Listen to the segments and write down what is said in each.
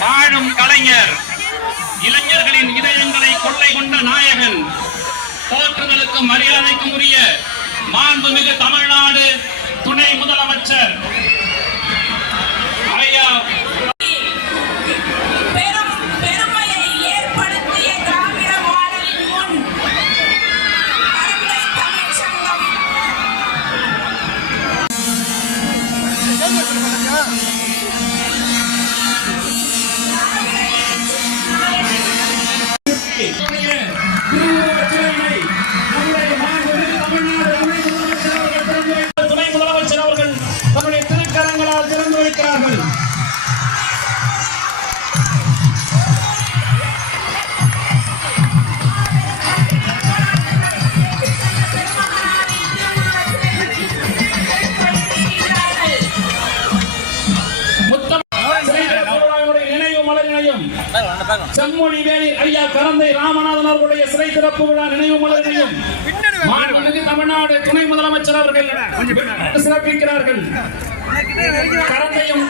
வாழும் கலைஞர், இளைஞர்களின் இதயங்களை கொள்ளை கொண்ட நாயகன், போற்றுதலுக்கும் மரியாதைக்கும் உரிய மாண்புமிகு தமிழ்நாடு துணை முதலமைச்சர் ஐயா துணை முதலமைச்சர் அவர்கள் தன்னுடைய திருக்கரங்களால் திறந்து வைக்கிறார்கள். செம்மொழி வேலி ஐயா கரந்தை ராமநாதன் அவர்களுடைய சிலை திறப்பு விழா நினைவு மலரையும் தமிழ்நாடு துணை முதலமைச்சர் அவர்கள் சிறப்பிக்கிறார்கள். கரந்தையும்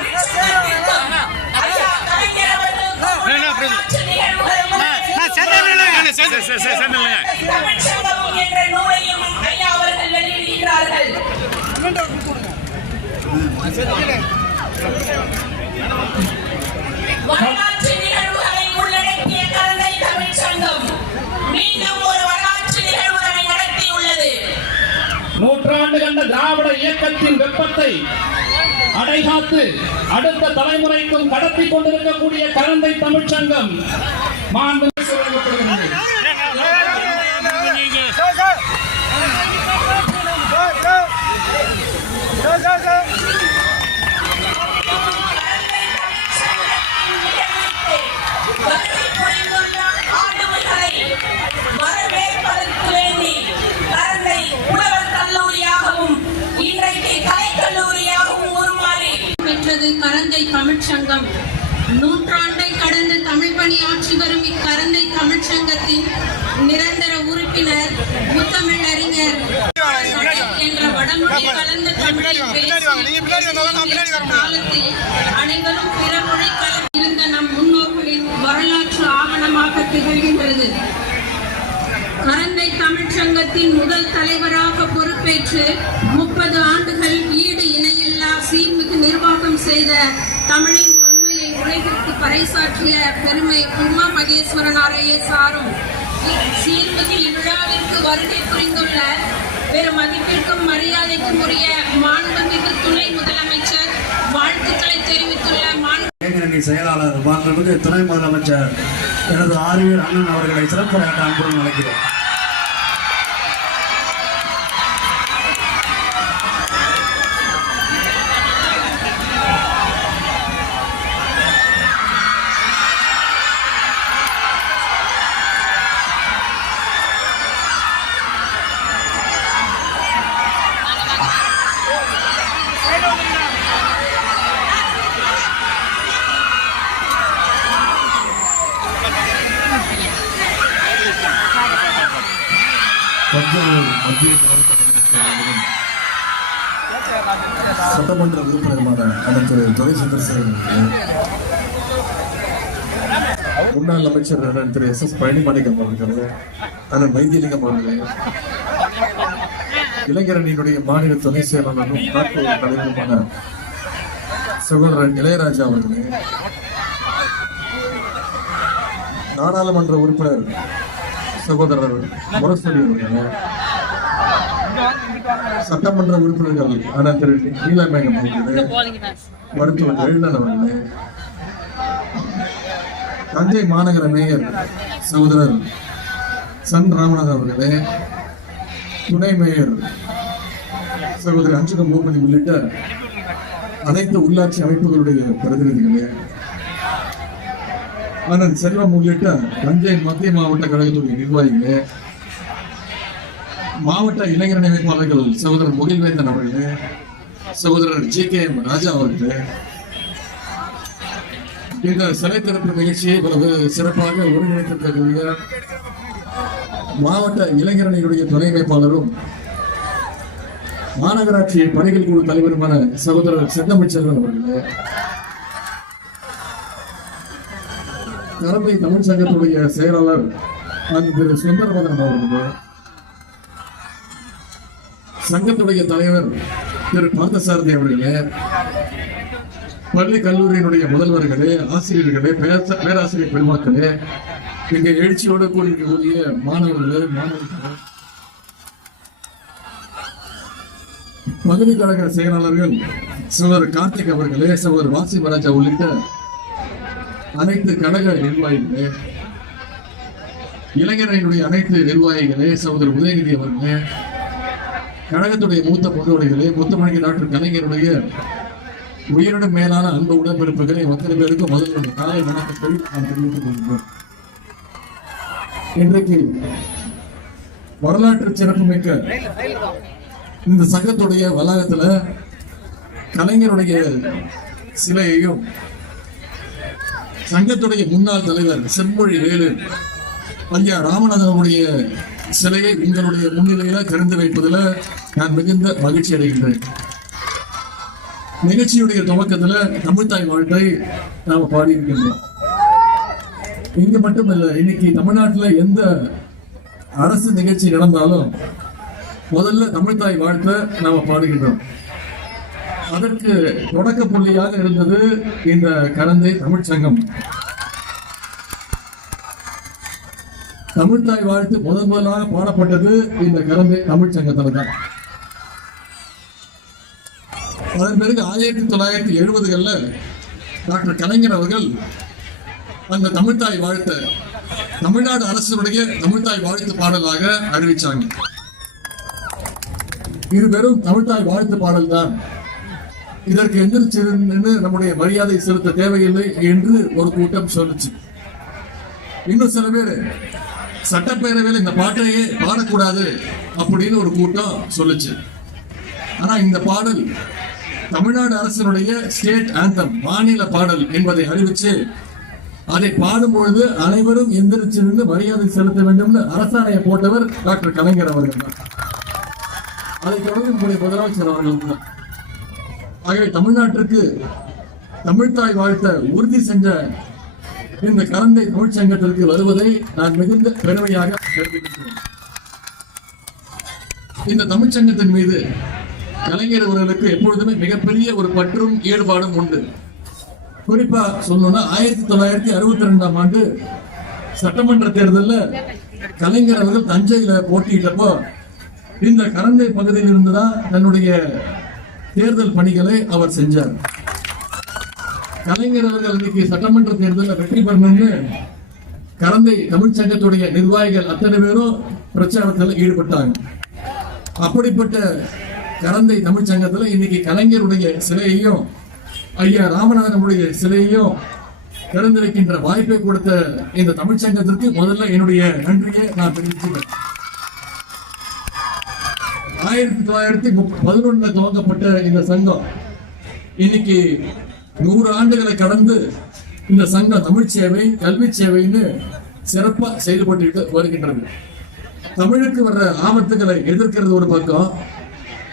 நூற்றாண்டு கண்ட திராவிட இயக்கத்தின் வெப்பத்தை அடைகாத்து அடுத்த தலைமுறைக்கும் கடத்தி கொண்டிருக்கக்கூடிய கரந்தை தமிழ்ச்சங்கம் மாண்பு கரந்தை தமிழ்ச்சங்கம். நூற்றாண்டை கடந்த தமிழ் பணியாற்றி வரும் இக்கரந்தை தமிழ்ச்சங்கத்தின் நிரந்தர உறுப்பினர் முத்தமிழறிஞர் என்ற வடமொழி கலந்த தமிழில் காலத்தில் அனைவரும் பிற மொழி கலந்து இருந்த நம் முன்னோர்களின் வரலாற்று ஆவணமாக திகழ்கின்றது. கரந்தை தமிழ்ச்சங்கத்தின் முதல் தலைவராக பொறுப்பேற்று 30 ஆண்டுகள் ஈடு இணையில்லா சீர்மிகு நிர்வாகம் செய்த தமிழின் தொன்மையை உலகிற்கு பறைசாற்றிய பெருமை உமா மகேஸ்வரனாரையே சாரும். சீர்மிகு இவ்விழாவிற்கு வருகை புரிந்துள்ள பெரும் மதிப்பிற்கும் மரியாதைக்கும் உரிய மாண்புமிகு துணை முதலமைச்சர் வாழ்த்துக்களை தெரிவித்துள்ள இளைஞரணி செயலாளர் மாண்புமிகு துணை முதலமைச்சர் எனது ஆரியர் அண்ணன் அவர்களை சிறப்புரையாற்ற அன்புடன் அழைக்கிறேன். சட்டமன்ற உறுப்பினருமான திரு துரை சந்திரசேகரன், முன்னாள் அமைச்சர் திரு SS பழனிமாணிக்கம் அவர்களே, அண்ணன் வைத்தியலிங்கம் அவர்களே, இளைஞரணியினுடைய மாநில துணை செயலாளரும் தலைவருமான சகோதரர் இளையராஜா அவர்களே, நாடாளுமன்ற உறுப்பினர் சகோதரர் முரசொலி அவர்களே, சட்டமன்ற உறுப்பினர்கள் அண்ணன் திரு நீலமேகம் அவர்களே, மருத்துவர் எழுநன் அவர்களே, தஞ்சை மாநகர மேயர் சகோதரர் சன் ராமநாதன் அவர்களே, துணை மேயர் சகோதரர் அஞ்சுகம் பூபதி உள்ளிட்ட அனைத்து உள்ளாட்சி அமைப்புகளுடைய பிரதிநிதிகளே, அண்ணன் செல்வம் உள்ளிட்ட தஞ்சை மத்திய மாவட்ட கழகத்துடைய நிர்வாகிகளே, மாவட்ட இளைஞர் அமைப்பாளர்கள் சகோதரர் முகில்வேந்தன் அவர்களே, சகோதரர் GKM ராஜா அவர்களே, இந்த சிலை திறப்பு நிகழ்ச்சியை சிறப்பாக ஒருங்கிணைத்திருக்கக்கூடிய மாவட்ட இளைஞரணியுடைய துணை அமைப்பாளரும் மாநகராட்சி பணிகள் குழு தலைவருமான சகோதரர் செந்தமிழ்ச்செல்வன் அவர்களே, கரந்தை தமிழ் சங்கத்துடைய செயலாளர் திரு சுந்தரமதன் அவர்கள், சங்கத்துடைய தலைவர் திரு பார்த்தசாரதி அவர்களே, பள்ளி கல்லூரியினுடைய முதல்வர்களே, ஆசிரியர்களே, பேராசிரியர் பெருமக்களே, இங்க எழுச்சியோடு கூடியிருக்கக்கூடிய மாணவர்களே, மாணவர்களே, பகுதி கழக செயலாளர்கள் சகோதரர் கார்த்திக் அவர்களே, சகோதரர் வாசி மராஜா உள்ளிட்ட அனைத்து கழக நிர்வாகிகளே, இளைஞர்களுடைய அனைத்து நிர்வாகிகளே, சகோதரர் உதயநிதி அவர்களே, கழகத்துடைய மூத்த பொருளுடைகளே, முத்தமிழ் டாக்டர் கலைஞருடைய உயிரினும் மேலான அன்பு உடன்பிறப்புகளை அத்தனை பேருக்கும் முதல்வருடைய காலை வணக்கத்தை நான் தெரிவித்துக் கொள்கிறோம். இன்றைக்கு வரலாற்று சிறப்புமிக்க இந்த சங்கத்துடைய வளாகத்துல கலைஞருடைய சிலையையும் சங்கத்துடைய முன்னாள் தலைவர் செம்மொழி வேலு ஐயா ராமநாதனுடைய சிலையை உங்களுடைய முன்னிலையில திறந்து வைப்பதில் நான் மிகுந்த மகிழ்ச்சி அடைகின்றேன். நிகழ்ச்சியுடைய துவக்கத்துல தமிழ்த்தாய் வாழ்த்தை நாம பாடியிருக்கின்றோம். இங்க மட்டுமல்ல, இன்னைக்கு தமிழ்நாட்டுல எந்த அரசு நிகழ்ச்சி நடந்தாலும் முதல்ல தமிழ்த்தாய் வாழ்த்தை நாம பாடுகின்றோம். அதற்கு தொடக்க புள்ளியாக இருந்தது இந்த கரந்தை தமிழ் சங்கம். தமிழ்த்தாய் வாழ்த்து முதலாக பாடப்பட்டது இந்த கரந்தை தமிழ் சங்கத்துல தான். அதன் பிறகு 1970களில் டாக்டர் கலைஞர் அவர்கள் அந்த தமிழ்த்தாய் வாழ்த்த தமிழ்நாடு அரசுடைய தமிழ்த்தாய் வாழ்த்து பாடலாக அறிவிச்சாங்க. இது வெறும் தமிழ்த்தாய் வாழ்த்து பாடல் தான், இதற்கு எந்திரிச்சு நம்முடைய மரியாதை செலுத்த தேவையில்லை என்று ஒரு கூட்டம் சொல்லுச்சு. இன்னும் சில பேர் சட்டப்பேரவையில் இந்த பாட்டையே பாடக்கூடாது அப்படின்னு ஒரு கூட்டம் சொல்லுச்சு. ஆனா இந்த பாடல் தமிழ்நாடு அரசினுடைய ஸ்டேட் ஆந்தம், மாநில பாடல் என்பதை அறிவிச்சு அதை பாடும்பொழுது அனைவரும் எந்திரிச்சிருந்து மரியாதை செலுத்த வேண்டும் அரசாணையை போட்டவர் டாக்டர் கலைஞர் அவர்கள் தான். அதை தொடர்ந்து நம்முடைய முதலமைச்சர் அவர்கள் தான். ஆகவே தமிழ்நாட்டிற்கு தமிழ்த்தாய் வாழ்த்த உறுதி செஞ்ச இந்த கரந்தை தமிழ் சங்கத்திற்கு வருவதை நான் மிகுந்த பெருமையாக கருதுகிறேன். இந்த தமிழ் சங்கத்தின் மீது கலைஞர் அவர்களுக்கு எப்பொழுதுமே மிகப்பெரிய ஒரு பற்றும் ஈடுபாடும் உண்டு. குறிப்பா சொல்லணும்னா 1962ஆம் ஆண்டு சட்டமன்ற தேர்தலில் கலைஞர் அவர்கள் தஞ்சையில போட்டியிட்டப்போ இந்த கரந்தை பகுதியில் இருந்துதான் தன்னுடைய தேர்தல் பணிகளை அவர் செஞ்சார். கலைஞர் அவர்கள் இன்னைக்கு சட்டமன்ற தேர்தலில் வெற்றி பெறணும்னு கரந்தை தமிழ் சங்கத்துடைய நிர்வாகிகள் அத்தனை பேரும் பிரச்சாரத்தில் ஈடுபட்டாங்க. அப்படிப்பட்ட கரந்தை தமிழ் சங்கத்தில் இன்னைக்கு கலைஞருடைய சிலையையும் ஐயா ராமநாதனுடைய சிலையையும் திறந்திருக்கின்ற வாய்ப்பை கொடுத்த இந்த தமிழ் சங்கத்திற்கு முதல்ல என்னுடைய நன்றியை நான் தெரிவிச்சுக்கிறேன். 1911 துவங்கப்பட்ட இந்த சங்கம் இன்னைக்கு 100 ஆண்டுகளை கடந்து இந்த சங்கம் தமிழ் சேவை, கல்வி சேவைன்னு சிறப்பா செயல்பட்டு வருகின்றது. தமிழுக்கு வர்ற ஆபத்துகளை எதிர்க்கிறது ஒரு பக்கம்,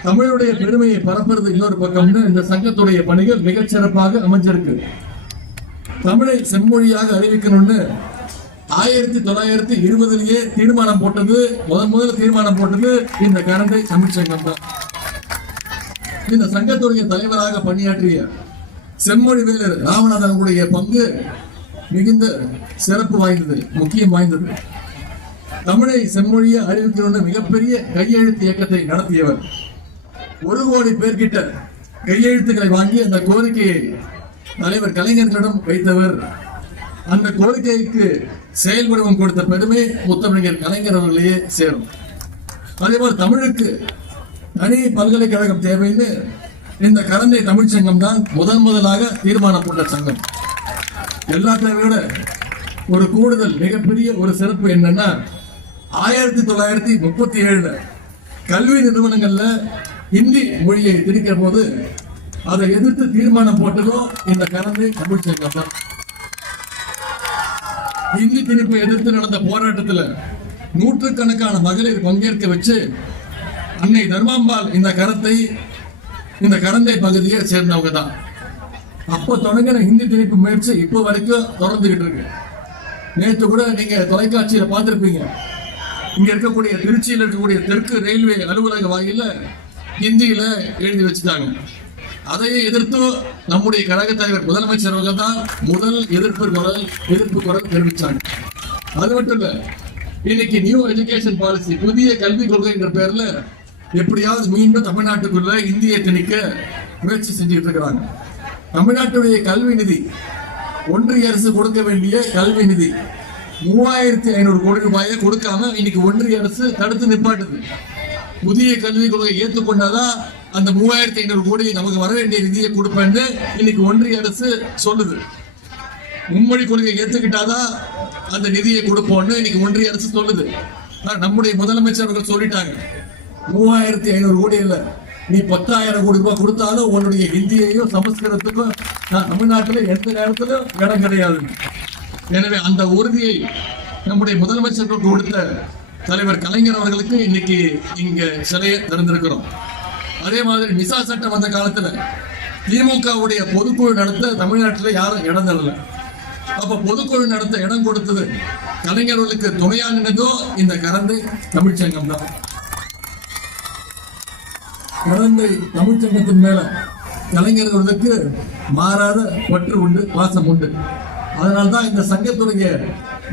தமிழுடைய பெருமையை பரப்புறது இன்னொரு பக்கம்னு இந்த சங்கத்துடைய பணிகள் மிகச் சிறப்பாக அமைஞ்சிருக்கு. தமிழை செம்மொழியாக அறிவிக்கணும்னு 1920 தீர்மானம் போட்டது, முதல்ல தீர்மானம் போட்டது இந்த கரந்தை தமிழ் சங்கம் தான். இந்த சங்கத்துடைய தலைவராக பணியாற்றிய செம்மொழி வேலர் ராமநாதனுடைய பங்கு மிகுந்த சிறப்பு வாய்ந்தது, முக்கியம் வாய்ந்தது. தமிழை செம்மொழியை அறிவிக்கணும்னு மிகப்பெரிய கையெழுத்து இயக்கத்தை நடத்தியவர். 1 கோடி பேர்கிட்ட கையெழுத்துக்களை வாங்கி அந்த கோரிக்கையை தலைவர் கலைஞர்களிடம் வைத்தவர். அந்த கோரிக்கைக்கு செயல்படுவம் கொடுத்த பெருமை முத்தமிழர் கலைஞர் அவர்களையே சேரும். அதேபோல் தமிழுக்கு தனி பல்கலைக்கழகம் தேவைன்னு இந்த கரந்தை தமிழ் சங்கம் தான் முதலாக தீர்மானம் போட்ட சங்கம். எல்லாத்தையும் விட ஒரு கூடுதல் மிகப்பெரிய ஒரு சிறப்பு என்னன்னா 1937 கல்வி நிறுவனங்கள்ல இந்தி மொழியை திணிக்கிற போது அதை எதிர்த்து தீர்மானம் போட்டதும் இந்த கரந்தை தமிழ் சங்கம் தான். இந்தி திணிப்பை எதிர்த்து நடந்த போராட்டத்தில் நூற்றுக்கணக்கான மகளிர் பங்கேற்க வச்சு அன்னை தர்மாம்பாள் இந்த கரந்தை பகுதியை சேர்ந்தவங்க தான். அப்போ தொடங்கின இந்தி திணிப்பு முயற்சி இப்போ வரைக்கும் தொடர்ந்துகிட்டு இருக்கு. நேற்று கூட நீங்க தொலைக்காட்சியில பார்த்திருப்பீங்க. இங்க இருக்கக்கூடிய திருச்சியில் இருக்கக்கூடிய தெற்கு ரயில்வே அலுவலக வாயில ஹிந்தியில எழுதி வச்சுட்டாங்க. அதையே எதிர்த்து நம்முடைய கழக தலைவர் முதலமைச்சர் அவர்கள் தான் முதல் எதிர்ப்பு குரல் தெரிவிச்சாங்க. அது மட்டும் இல்ல, இன்னைக்கு நியூ எஜுகேஷன் பாலிசி, புதிய கல்விக் கொள்கை என்ற பேர்ல எப்படியாவது மீண்டும் தமிழ்நாட்டுக்குள்ள இந்தியை திணிக்க முயற்சி செஞ்சுட்டு இருக்கிறாங்க. தமிழ்நாட்டுடைய கல்வி நிதி, ஒன்றிய அரசு கொடுக்க வேண்டிய கல்வி நிதி 3500 கோடி ரூபாயை கொடுக்காம இன்னைக்கு ஒன்றிய அரசு தடுத்து நிப்பாட்டுது. புதிய கல்விக் கொள்கை ஏற்றுக்கொண்டாதான் அந்த 3500 கோடி நமக்கு வர வேண்டிய நிதியை கொடுப்பேன்னு இன்னைக்கு ஒன்றிய அரசு சொல்லுது. மும்மொழி கொள்கையை ஏற்றுக்கிட்டாதான் அந்த நிதியை கொடுப்போம்னு இன்னைக்கு ஒன்றிய அரசு சொல்லுது. நம்முடைய முதலமைச்சர் அவர்கள் சொல்லிட்டாங்க, 3500 கோடி இல்ல, நீ 10,000 கோடி ரூபாய் கொடுத்தாலும் உன்னுடைய ஹிந்தியையும் சமஸ்கிருதத்துக்கும் நான் தமிழ்நாட்டில் எந்த நேரத்திலும் இடம் கிடையாது. எனவே அந்த உறுதியை நம்முடைய முதலமைச்சர் கொடுத்த தலைவர் கலைஞர் அவர்களுக்கு இன்னைக்கு இங்க சிலையை திறந்திருக்கிறோம். அதே மாதிரி மிசா சட்டம் வந்த காலத்துல திமுகவுடைய பொதுக்குழு நடத்த தமிழ்நாட்டில் யாரும் இடம் தரல. அப்ப பொதுக்குழு நடத்த இடம் கொடுத்தது கலைஞர்களுக்கு துணையா நின்றதோ இந்த கரந்தை தமிழ்ச்சங்கம் தான். கரந்தை தமிழ்ச்சங்கத்தின் மேல கலைஞர்களுக்கு மாறாத பற்று உண்டு, பாசம் உண்டு. அதனால்தான் இந்த சங்கத்துடைய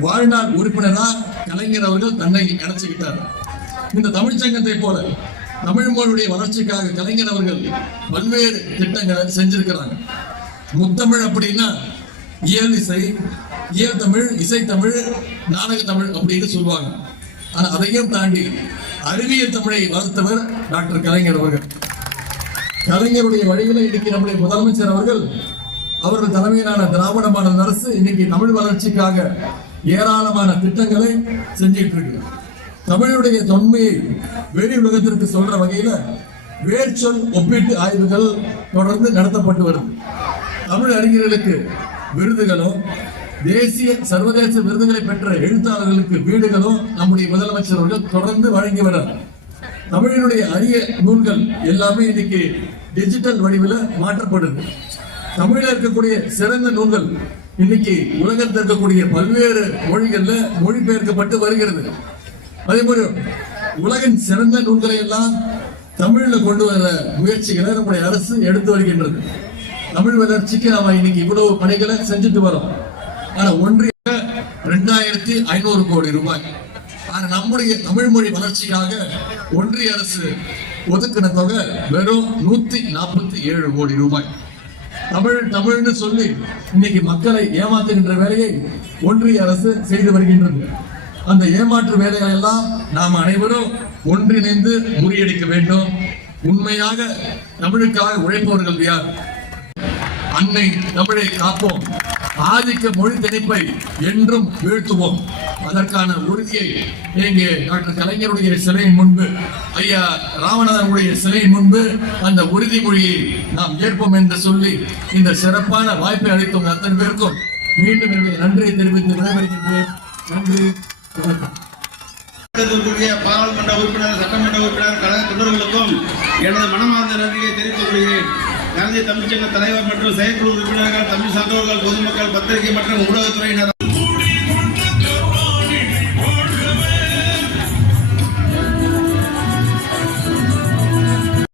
வாழ்நாள் உறுப்பினரா கலைஞர் அவர்கள் தன்னை இணைச்சுக்கிட்டார். இந்த தமிழ்ச்சங்கத்தை போல தமிழ் மொழியுடைய வளர்ச்சிக்காக கலைஞர் அவர்கள் பல்வேறு திட்டங்களை செஞ்சிருக்கிறாங்க. முத்தமிழ் அப்படின்னா இயல் இசை, இயல் தமிழ், இசைத்தமிழ், நாடக தமிழ் அப்படின்னு சொல்லுவாங்க. ஆனா அதையும் தாண்டி அறிவியல் தமிழை வளர்த்தவர் டாக்டர் கலைஞர் அவர்கள். கலைஞருடைய வழிகளை இன்னைக்கு நம்முடைய முதலமைச்சர் அவர்கள் தலைமையிலான திராவிட மாடல் அரசு இன்னைக்கு தமிழ் வளர்ச்சிக்காக ஏராளமான திட்டங்களை செஞ்சிட்டு இருக்கு. தமிழுடைய தொன்மையை வெளி உலகத்திற்கு சொல்ற வகையில வேர்ச்சொல் ஒப்பீட்டு ஆய்வுகள் தொடர்ந்து நடத்தப்பட்டு வருது. தமிழ் அறிஞர்களுக்கு விருதுகளும் தேசிய சர்வதேச விருதுகளை பெற்ற எழுத்தாளர்களுக்கு வீடுகளும் நம்முடைய முதலமைச்சர் அவர்கள் தொடர்ந்து வழங்கி வர தமிழினுடைய அரிய நூல்கள் எல்லாமே இன்னைக்கு டிஜிட்டல் வடிவில் மாற்றப்படுது. தமிழில் இருக்கக்கூடிய சிறந்த நூல்கள் இன்னைக்கு உலகத்தில் இருக்கக்கூடிய பல்வேறு மொழிகள்ல மொழிபெயர்க்கப்பட்டு வருகிறது. அதே போல உலகின் சிறந்த நூல்களை எல்லாம் தமிழ்ல கொண்டு வர முயற்சிகளை நம்முடைய அரசு எடுத்து வருகின்றது. தமிழ் வளர்ச்சிக்கு நாம இன்னைக்கு இவ்வளவு பணிகளை செஞ்சுட்டு வரோம். ஆனா ஒன்றிய 2500 கோடி ரூபாய். ஆனா நம்முடைய தமிழ் மொழி வளர்ச்சிக்காக ஒன்றிய அரசு ஒதுக்கின தொகை வெறும் 147 கோடி ரூபாய். தமிழ்னு சொல்லி இன்னைக்கு மக்களை ஏமாற்றுகின்ற வேலையை ஒன்றிய அரசு செய்து வருகின்றது. அந்த ஏமாற்று வேலைகளை எல்லாம் நாம் அனைவரும் ஒன்றிணைந்து முறியடிக்க வேண்டும். உண்மையாக தமிழுக்காக உழைப்பவர்கள் யார்? அன்னை தமிழை காப்போம், ஆதிக்க மொழி திணிப்பை என்றும் வீழ்த்துவோம். அதற்கான உறுதியை இங்கே டாக்டர் கலைஞருடைய சிலையின் முன்பு, ஐயா ராமநாதனுடைய சிலையின் முன்பு அந்த உறுதிமொழியை நாம் ஏற்போம் என்று சொல்லி இந்த சிறப்பான வாய்ப்பை அளித்தோம் அத்தனை பேருக்கும் மீண்டும் என்னுடைய நன்றியை தெரிவித்து விடைபெறுகின்றேன். நன்றி. பாராளுமன்ற உறுப்பினர், சட்டமன்ற உறுப்பினர், கழக தொண்டர்களுக்கும் எனது மனமார்ந்த நன்றியை தெரிவித்துக் கொள்கிறேன். கரந்தை தமிழ்ச்சங்க தலைவர் மற்றும் செயற்குழு உறுப்பினர்கள், தமிழ் சான்றோர்கள், பொதுமக்கள், பத்திரிகை மற்றும் ஊடகத்துறையினர்